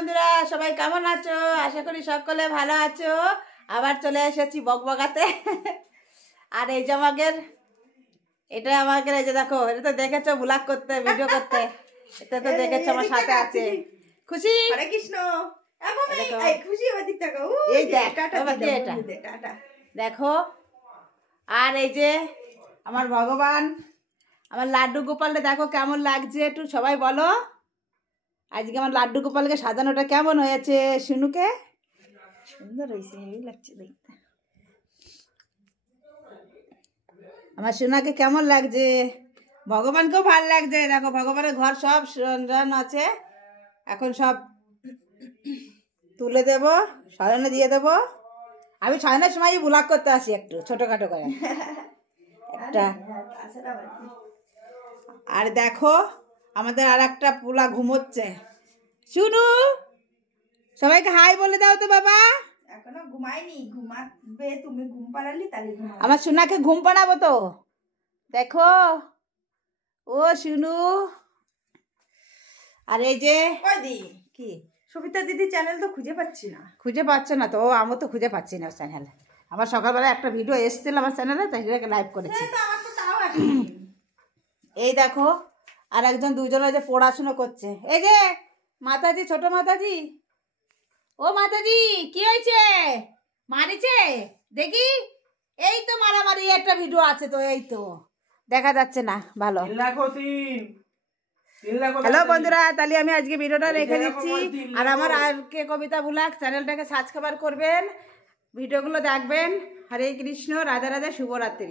বন্ধুরা, সবাই কেমন আছো? আশা করি সকলে ভালো আছো। আবার চলে এসেছি বকবকাতে। আর এই যে এটা আমাদের এই যে দেখো, এটা তো দেখেছো ব্লগ করতে, ভিডিও করতে। এটা তো দেখেছো আমার সাথে আছে খুশি। হরে কৃষ্ণ। এই দেখো, আর এই যে আমার ভগবান, আমার লাড্ডু গোপালটা দেখো কেমন লাগছে, একটু সবাই বলো। আজকে আমার লাড্ডু গোপালকে সাজানোটা কেমন হয়েছে? শুনুকে সুন্দর হয়েছে, হেভি লাগছে দেখতে। আমার সোনাকে কেমন লাগছে? ভগবানকেও ভালো লাগছে। দেখো ভগবানের ঘর সব সরঞ্জাম আছে, এখন সব তুলে দেব, সাজানো দিয়ে দেব। আমি সাজানোর সময় ব্লগ করতে আসি একটু ছোটখাটো করে একটা। আর দেখো আমাদের আর একটা পোলা ঘুমোচ্ছে। শুনু, সবাইকে হাই বলে দাও তো বাবা। এখনো ঘুমাইনি, ঘুমাবে তুমি, ঘুম পাড়ালি তাহলে ঘুমাবে। আমার সোনাকে ঘুম পাড়াবো তো। দেখো ও শুনু। আর এই যে কি সবিতা দিদি চ্যানেল তো খুঁজে পাচ্ছি না। খুঁজে পাচ্ছ না তো? আমি তো খুঁজে পাচ্ছি না চ্যানেলে। আমার সকালবেলা একটা ভিডিও এসেছিল আমার চ্যানেলে, তাই লাইভ করেছি। এই দেখো আর একজন দুজনে যে পড়াশুনো করছে। এই যে মাতাজি, ছোট মাতাজি। ও মাতাজি, কি হয়েছে? মারিছে দেখি? এই তো মারামারি একটা ভিডিও আছে তো, এই তো দেখা যাচ্ছে না ভালো। হ্যালো বন্ধুরা, তাহলে আমি আজকে ভিডিওটা রেখে দিচ্ছি। আর আমার আরকে কবিতা ব্লগ চ্যানেলটাকে সাবস্ক্রাইব করবেন, ভিডিওগুলো দেখবেন। হরে কৃষ্ণ, রাধে রাধে, শুভরাত্রি।